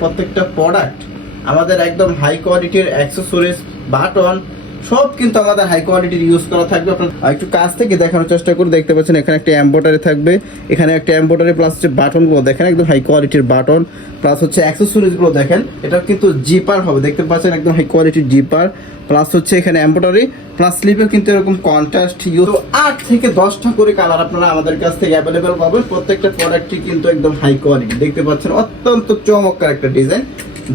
প্রত্যেকটা প্রোডাক্ট আমাদের একদম হাই কোয়ালিটির অ্যাক্সেসরিজ বাটন সব কিন্তু আমাদের হাই কোয়ালিটির ইউজ করা থাকবে। আপনার একটু কাছ থেকে দেখানোর চেষ্টা করে দেখতে পাচ্ছেন এখানে একটা এমব্রয়ডারি থাকবে, এখানে একটা এমব্রয়ডারি প্লাস হচ্ছে বাটনগুলো দেখেন একদম হাই কোয়ালিটির বাটন প্লাস হচ্ছে অ্যাক্সেসরিজগুলো দেখেন এটা কিন্তু জিপার হবে, দেখতে পাচ্ছেন একদম হাই কোয়ালিটির জিপার প্লাস হচ্ছে এখানে এমব্রয়ডারি প্লাস স্লিপে কিন্তু এরকম কন্ট্রাস্ট ইউজ 8 থেকে 10টা করে কালার আপনারা আমাদের কাছ থেকে অ্যাভেলেবেল পাবেন। প্রত্যেকটা প্রোডাক্টই কিন্তু একদম হাই কোয়ালিটি, দেখতে পাচ্ছেন অত্যন্ত চমৎকার একটা ডিজাইন।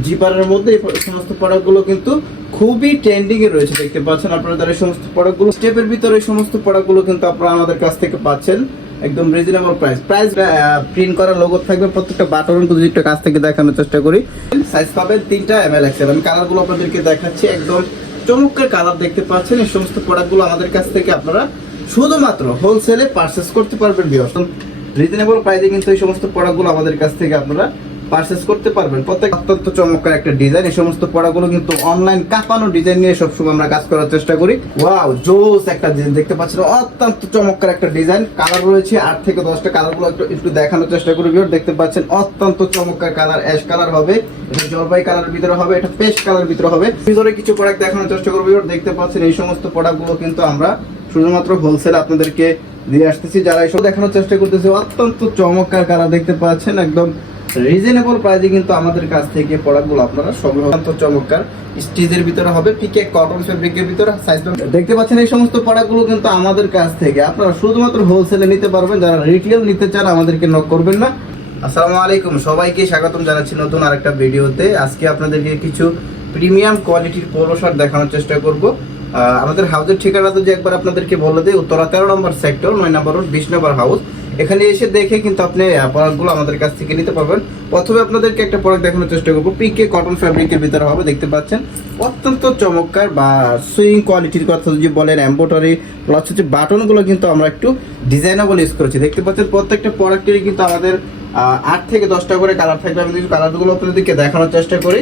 জিপারের মধ্যে এই সমস্ত প্রোডাক্টগুলো কিন্তু খুবই ট্রেন্ডিং এ রয়েছে, দেখতে পাচ্ছেন আপনারা এই সমস্ত প্রোডাক্টগুলো স্টেপের ভিতরে এই সমস্ত প্রোডাক্টগুলো কিন্তু আপনারা আমাদের কাছ থেকে পাচ্ছেন একদম রিজনেবল প্রাইস প্রিন্ট করা লোগো থাকবে। প্রত্যেকটা বাটন যদি একটু কাছ থেকে দেখানোর চেষ্টা করি, সাইজ পাবেন 3টা ml XL। আমি কালারগুলো আপনাদেরকে দেখাচ্ছি, একদম চমৎকার কালার দেখতে পাচ্ছেন। এই সমস্ত প্রোডাক্টগুলো আমাদের কাছ থেকে আপনারা শুধুমাত্র হোলসেলে পারচেজ করতে পারবেন। রিজনেবল প্রাইসে কিন্তু এই সমস্ত প্রোডাক্টগুলো আমাদের কাছ থেকে আপনারা পারচেজ করতে পারবেন। প্রত্যেক অত্যন্ত চমৎকার একটা ডিজাইন। এই সমস্ত প্রোডাক্টগুলো কিন্তু অনলাইন কাঁপানো ডিজাইন নিয়ে সবসময় আমরা কাজ করার চেষ্টা করি। ওয়াও জোস একটা ডিজাইন দেখতে পাচ্ছেন, অত্যন্ত চমৎকার একটা ডিজাইন। কালার রয়েছে 8 থেকে 10টা, কালারগুলো একটু দেখানোর চেষ্টা করি। দেখতে পাচ্ছেন অত্যন্ত চমৎকার কালার, অ্যাশ কালার হবে, এটা জলপাই কালারের ভিতরে হবে, এটা পেস্ট কালারের ভিতরে হবে। ভিতরে কিছু প্রোডাক্ট দেখানোর চেষ্টা করব। দেখতে পাচ্ছেন এই সমস্ত প্রোডাক্টগুলো কিন্তু আমরা শুধুমাত্র হোলসেল আপনাদেরকে দিয়ে আসতেছি। যারা এসব দেখানোর চেষ্টা করতেছে অত্যন্ত চমৎকার কালার দেখতে পাচ্ছেন, একদম রিজনেবল প্রাইসে কিন্তু আমাদের কাছ থেকে প্রোডাক্টগুলো আপনারা সংগ্রহ অত্যন্ত চমৎকার স্টিচের ভিতরে হবে, পিকে কটন ফেব্রিকের ভিতরে সাইজ দেখতে পাচ্ছেন। এই সমস্ত প্রোডাক্টগুলো কিন্তু আমাদের কাছ থেকে আপনারা শুধুমাত্র হোলসেলে নিতে পারবেন। যারা রিটেল নিতে চান আমাদেরকে নক করবেন না। আসসালামু আলাইকুম, সবাইকে স্বাগতম জানাচ্ছি নতুন আরেকটা ভিডিওতে। আজকে আপনাদেরকে কিছু প্রিমিয়াম কোয়ালিটির পোলো শার্ট দেখানোর চেষ্টা করব। আমাদের হাউসের ঠিকানা যদি একবার আপনাদেরকে বলে দেই, উত্তরা 13 নম্বর সেক্টর 9 নম্বর রোড 20 নম্বর হাউস। এখানে এসে দেখে কিন্তু আপনি প্রোডাক্টগুলো আমাদের কাছ থেকে নিতে পারবেন। প্রথমে আপনাদেরকে একটা প্রোডাক্ট দেখানোর চেষ্টা করবো, পিকে কটন ফ্যাব্রিকের ভিতরে হবে, দেখতে পাচ্ছেন অত্যন্ত চমৎকার বা সুইং কোয়ালিটির কথা যদি বলেন, এমব্রয়ডারি প্লাস হচ্ছে বাটনগুলো কিন্তু আমরা একটু ডিজাইনেবল ইউজ করেছি। দেখতে পাচ্ছেন প্রত্যেকটা প্রোডাক্টেরই কিন্তু আমাদের 8 থেকে 10টা করে কালার থাকবে। আমি যদি কালারগুলো আপনাদেরকে দেখানোর চেষ্টা করি,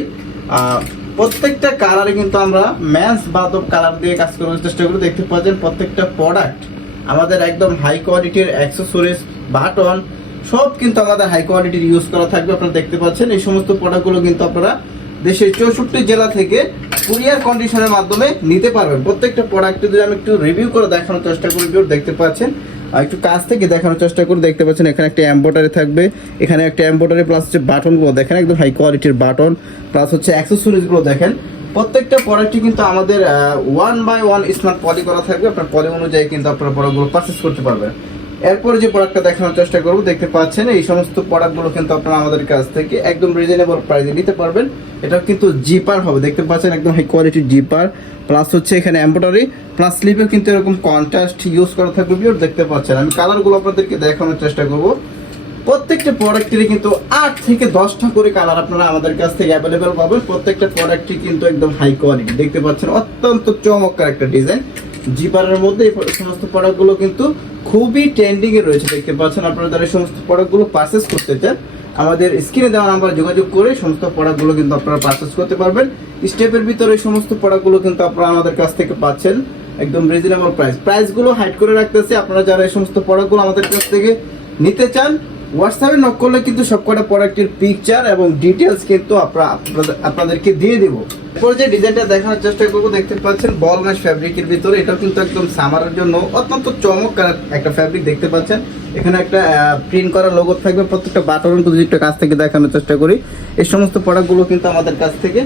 প্রত্যেকটা কালারে কিন্তু আমরা ম্যাচ বাদব কালার দিয়ে কাজ করার চেষ্টা করি। দেখতে পাচ্ছেন প্রত্যেকটা প্রোডাক্ট আমাদের একদম হাই কোয়ালিটির অ্যাক্সেসরিজ বাটন সব কিন্তু আমাদের হাই কোয়ালিটির ইউজ করা থাকবে। আপনারা দেখতে পাচ্ছেন এই সমস্ত প্রোডাক্টগুলো কিন্তু আপনারা দেশের 64 জেলা থেকে কুরিয়ার কন্ডিশনের মাধ্যমে নিতে পারবেন। প্রত্যেকটা প্রোডাক্টে যদি আমি একটু রিভিউ করে দেখানোর চেষ্টা করি, দেখতে পাচ্ছেন একটু কাছ থেকে দেখানোর চেষ্টা করে দেখতে পাচ্ছেন এখানে একটা এমব্রয়ডারি থাকবে, এখানে একটা এমব্রয়ডারি প্লাস হচ্ছে বাটনগুলো দেখেন একদম হাই কোয়ালিটির বাটন প্লাস হচ্ছে অ্যাক্সেসরিজগুলো দেখেন। প্রত্যেকটা প্রোডাক্টই কিন্তু আমাদের 1 বাই 1 স্মার্ট পলি করা থাকবে। আপনার পলি অনুযায়ী কিন্তু আপনার প্রোডাক্টগুলো পারচেজ করতে পারবেন। এরপর যে প্রোডাক্টটা দেখানোর চেষ্টা করব, দেখতে পাচ্ছেন এই সমস্ত প্রোডাক্টগুলো কিন্তু আপনারা আমাদের কাছ থেকে একদম রিজনেবল প্রাইসে নিতে পারবেন। এটা কিন্তু জিপার হবে, দেখতে পাচ্ছেন একদম হাই কোয়ালিটির জিপার প্লাস হচ্ছে এখানে এমব্রয়ডারি প্লাস স্লিপে কিন্তু এরকম কন্ট্রাস্ট ইউজ করা থাকবে। দেখতে পাচ্ছেন আমি কালারগুলো আপনাদেরকে দেখানোর চেষ্টা করব। প্রত্যেকটা প্রোডাক্টেরই কিন্তু 8 থেকে 10টা করে কালার আপনারা আমাদের কাছ থেকে অ্যাভেলেবেল পাবেন। প্রত্যেকটা প্রোডাক্টই কিন্তু একদম হাই কোয়ালিটি, দেখতে পাচ্ছেন অত্যন্ত চমৎকার একটা ডিজাইন। জিপারের মধ্যে এই সমস্ত প্রোডাক্টগুলো কিন্তু খুবই ট্রেন্ডিং এ রয়েছে, দেখতে পাচ্ছেন। আপনারা যারা এই সমস্ত প্রোডাক্টগুলো পারচেজ করতে চান আমাদের স্ক্রিনে দেওয়া নাম্বারে যোগাযোগ করে সমস্ত প্রোডাক্টগুলো কিন্তু আপনারা পারচেজ করতে পারবেন। স্টেপের ভিতরে এই সমস্ত প্রোডাক্টগুলো কিন্তু আপনারা আমাদের কাছ থেকে পাচ্ছেন একদম রিজনেবল প্রাইসগুলো হাইড করে রাখতেছি। আপনারা যারা এই সমস্ত প্রোডাক্টগুলো আমাদের কাছ থেকে নিতে চান হোয়াটসঅ্যাপে নক করলে কিন্তু সবকটা প্রোডাক্টের পিকচার এবং ডিটেলস কিন্তু আপনাদেরকে দিয়ে দেব। এরপর যে ডিজাইনটা দেখানোর চেষ্টা করবো, দেখতে পাচ্ছেন বল ম্যাশ ফ্যাব্রিকের ভিতরে, এটাও কিন্তু একদম সামারের জন্য অত্যন্ত চমৎকার একটা ফ্যাব্রিক। দেখতে পাচ্ছেন এখানে একটা প্রিন্ট করা লোগো থাকবে। প্রত্যেকটা বাটন যদি একটু কাছ থেকে দেখানোর চেষ্টা করি, এই সমস্ত প্রোডাক্টগুলো কিন্তু আমাদের কাছ থেকে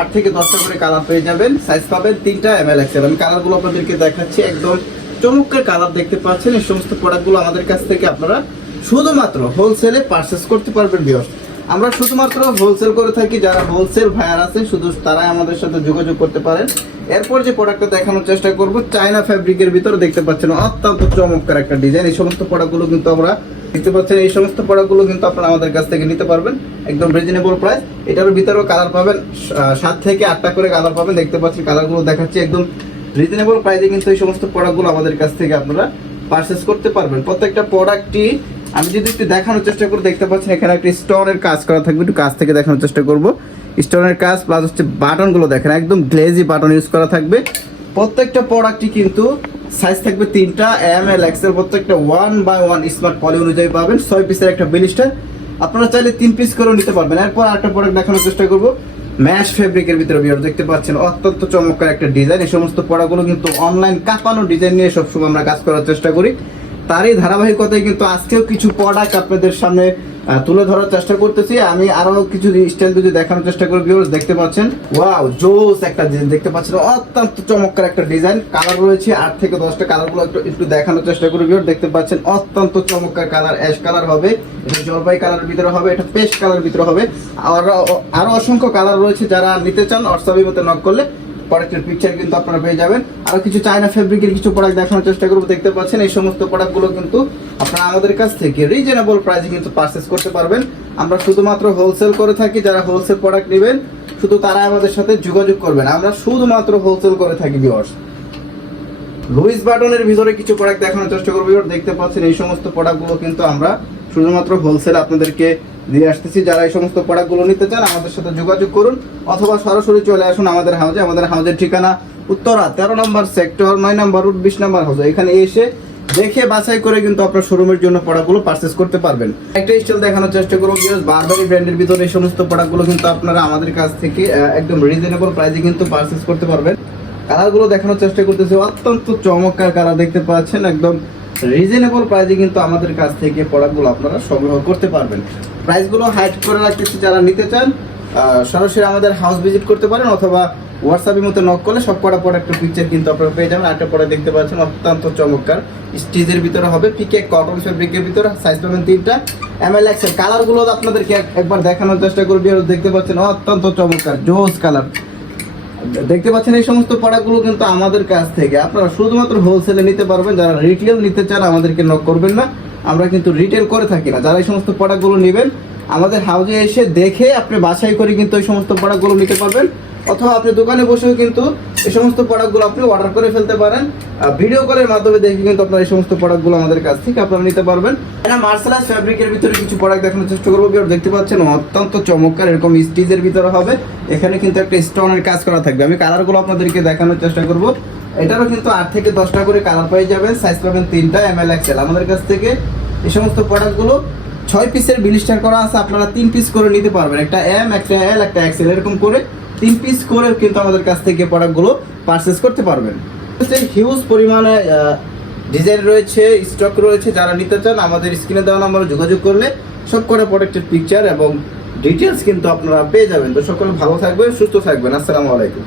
8 থেকে 10টা করে কালার পেয়ে যাবেন। সাইজ পাবেন 3টা ml XL। আমি কালারগুলো আপনাদেরকে দেখাচ্ছি, একদম চমৎকার কালার দেখতে পাচ্ছেন। এই সমস্ত প্রোডাক্টগুলো আমাদের কাছ থেকে আপনারা শুধুমাত্র হোলসেলে পারচেজ করতে পারবেন। আমরা শুধুমাত্র হোলসেল করে থাকি, যারা হোলসেল ভাইয়ার আছে শুধু তারাই আমাদের সাথে যোগাযোগ করতে পারেন। এরপর যে প্রোডাক্টটা দেখানোর চেষ্টা করব, চায়না ফ্যাব্রিকের ভিতরে দেখতে পাচ্ছেন অত্যন্ত চমৎকার একটা ডিজাইন। এই সমস্ত প্রোডাক্টগুলো কিন্তু আমরা দেখতে পাচ্ছেন, এই সমস্ত প্রোডাক্টগুলো কিন্তু আপনারা আমাদের কাছ থেকে নিতে পারবেন একদম রিজনেবল প্রাইস। এটার ভিতরেও কালার পাবেন 7 থেকে 8টা করে কালার পাবেন। দেখতে পাচ্ছেন কালারগুলো দেখাচ্ছি, একদম রিজনেবল প্রাইসে কিন্তু এই সমস্ত প্রোডাক্টগুলো আমাদের কাছ থেকে আপনারা পারচেজ করতে পারবেন। প্রত্যেকটা প্রোডাক্টই আমি যদি একটু দেখানোর চেষ্টা করি, দেখতে পাচ্ছেন এখানে একটা স্টোনের কাজ করা থাকবে। একটু কাছ থেকে দেখানোর চেষ্টা করব, স্টোনের কাজ প্লাস হচ্ছে বাটনগুলো দেখেন একদম গ্লেজি বাটন ইউজ করা থাকবে। প্রত্যেকটা প্রোডাক্টই কিন্তু সাইজ থাকবে 3টা ml XL। প্রত্যেকটা 1 বাই 1 স্মার্ট পলি অনুযায়ী পাবেন। 6 পিসের একটা ব্লিস্টার আপনারা চাইলে 3 পিস করেও নিতে পারবেন। এরপর আরেকটা প্রোডাক্ট দেখানোর চেষ্টা করব ম্যাশ ফেব্রিকের ভিতরে ভিউয়ার দেখতে পাচ্ছেন অত্যন্ত চমৎকার একটা ডিজাইন। এই সমস্ত প্রোডাক্টগুলো কিন্তু অনলাইন কাঁপানো ডিজাইন নিয়ে সবসময় আমরা কাজ করার চেষ্টা করি। তারই ধারাবাহিকতায় কিন্তু আজকেও কিছু প্রোডাক্ট আপনাদের সামনে তুলে ধরার চেষ্টা করতেছি। আমি আরো কিছু স্টাইল যদি দেখানোর চেষ্টা করি ভিউয়ার্স দেখতে পাচ্ছেন ওয়াও জোস একটা ডিজাইন দেখতে পাচ্ছেন অত্যন্ত চমৎকার একটা ডিজাইন। কালার রয়েছে 8 থেকে 10টা কালারগুলো একটু দেখানোর চেষ্টা করি ভিউয়ার্স দেখতে পাচ্ছেন অত্যন্ত চমৎকার কালার অ্যাশ কালার হবে, এটা জলপাই কালার ভিতরে হবে, এটা পেস্ট কালার ভিতরে হবে। আরো অসংখ্য কালার রয়েছে, যারা নিতে চান হোয়াটসঅ্যাপের মধ্যে নক করলে প্রোডাক্টের পিকচার কিন্তু আপনারা পেয়ে যাবেন। আরো কিছু চায়না ফেব্রিকের কিছু প্রোডাক্ট দেখানোর চেষ্টা করব দেখতে পাচ্ছেন এই সমস্ত প্রোডাক্টগুলো কিন্তু আপনারা আমাদের কাছ থেকে রিজনেবল প্রাইসে কিন্তু পারচেজ করতে পারবেন। আমরা শুধুমাত্র হোলসেল করে থাকি, যারা হোলসেল প্রোডাক্ট নেবেন শুধু তারা আমাদের সাথে যোগাযোগ করবেন, আমরা শুধুমাত্র হোলসেল করে থাকি ভিউয়ার্স। লুইস বাটনের ভিতরে কিছু প্রোডাক্ট দেখানোর চেষ্টা করব ভিউয়ার্স দেখতে পাচ্ছেন এই সমস্ত প্রোডাক্টগুলো কিন্তু আমরা শুধুমাত্র হোলসেল আপনাদেরকে দিয়ে আসতেছি। যারা এই সমস্ত প্রোডাক্টগুলো নিতে চান আমাদের সাথে যোগাযোগ করুন অথবা সরাসরি চলে আসুন আমাদের হাউজে। আমাদের হাউজের ঠিকানা উত্তরা 13 নম্বর সেক্টর 9 নম্বর রুট 20 নম্বর হাউস। এখানে এসে দেখে বাছাই করে কিন্তু আপনার শোরুমের জন্য প্রোডাক্টগুলো পারচেজ করতে পারবেন। একটা স্টাইল দেখানোর চেষ্টা করব ভিউয়ার্স বারবারি ব্র্যান্ডের ভিতরে এই সমস্ত প্রোডাক্টগুলো কিন্তু আপনারা আমাদের কাছ থেকে একদম রিজনেবল প্রাইসে কিন্তু পারচেজ করতে পারবেন। কালারগুলো দেখানোর চেষ্টা করতেছি অত্যন্ত চমৎকার কালার দেখতে পাচ্ছেন, একদম রিজনেবল প্রাইসে কিন্তু আমাদের কাছ থেকে প্রোডাক্টগুলো আপনারা সংগ্রহ করতে পারবেন। প্রাইসগুলো হাইড করে রাখতেছি, যারা নিতে চান সরাসরি আমাদের হাউস ভিজিট করতে পারেন অথবা হোয়াটসঅ্যাপের মতো নক করলে সব কটা প্রোডাক্টের পিকচার কিন্তু আপনারা পেয়ে যাবেন। আরেকটা প্রোডাক্ট দেখতে পাচ্ছেন অত্যন্ত চমৎকার স্টিচের ভিতরে হবে, পিকে কটন ফেব্রিকের ভিতরে, সাইজ পাবেন 3টা ML XL। কালারগুলো আপনাদেরকে একবার দেখানোর চেষ্টা করবি, দেখতে পাচ্ছেন অত্যন্ত চমৎকার জোস কালার দেখতে পাচ্ছেন। এই সমস্ত প্রোডাক্টগুলো কিন্তু আমাদের কাছ থেকে আপনারা শুধুমাত্র হোলসেলে নিতে পারবেন। যারা রিটেল নিতে চান আমাদেরকে নক করবেন না, আমরা কিন্তু রিটেল করে থাকি না। যারা এই সমস্ত প্রোডাক্টগুলো নেবেন আমাদের হাউজে এসে দেখে আপনি বাছাই করে কিন্তু এই সমস্ত প্রোডাক্টগুলো নিতে পারবেন অথবা আপনি দোকানে বসেও কিন্তু এই সমস্ত প্রোডাক্টগুলো আপনি অর্ডার করে ফেলতে পারেন। ভিডিও কলের মাধ্যমে দেখে কিন্তু আপনারা এই সমস্ত প্রোডাক্টগুলো আমাদের কাছ থেকে আপনারা নিতে পারবেন। মার্শালাইজ ফ্যাব্রিকের ভিতরে কিছু প্রোডাক্ট দেখানোর চেষ্টা করবো। দেখতে পাচ্ছেন অত্যন্ত চমৎকার এরকম স্টিচের ভিতরে হবে, এখানে কিন্তু একটা স্টোনের কাজ করা থাকবে। আমি কালারগুলো আপনাদেরকে দেখানোর চেষ্টা করব। এটারও কিন্তু 8 থেকে 10টা করে কালার পেয়ে যাবেন, সাইজ পাবেন 3টা ML XL। আমাদের কাছ থেকে এই সমস্ত প্রোডাক্টগুলো 6 পিসের বিলিস্টার করা আছে, আপনারা 3 পিস করে নিতে পারবেন, একটা M একটা L একটা XL এরকম করে 3 পিস করে কিন্তু আমাদের কাছ থেকে প্রোডাক্টগুলো পারচেজ করতে পারবেন। হিউজ পরিমাণে ডিজাইন রয়েছে, স্টক রয়েছে, যারা নিতে চান আমাদের স্ক্রিনে দেওয়া নম্বরে যোগাযোগ করলে সব কটা প্রোডাক্টের পিকচার এবং ডিটেলস কিন্তু আপনারা পেয়ে যাবেন। তো সকলে ভালো থাকবেন, সুস্থ থাকবেন। আসসালামু আলাইকুম।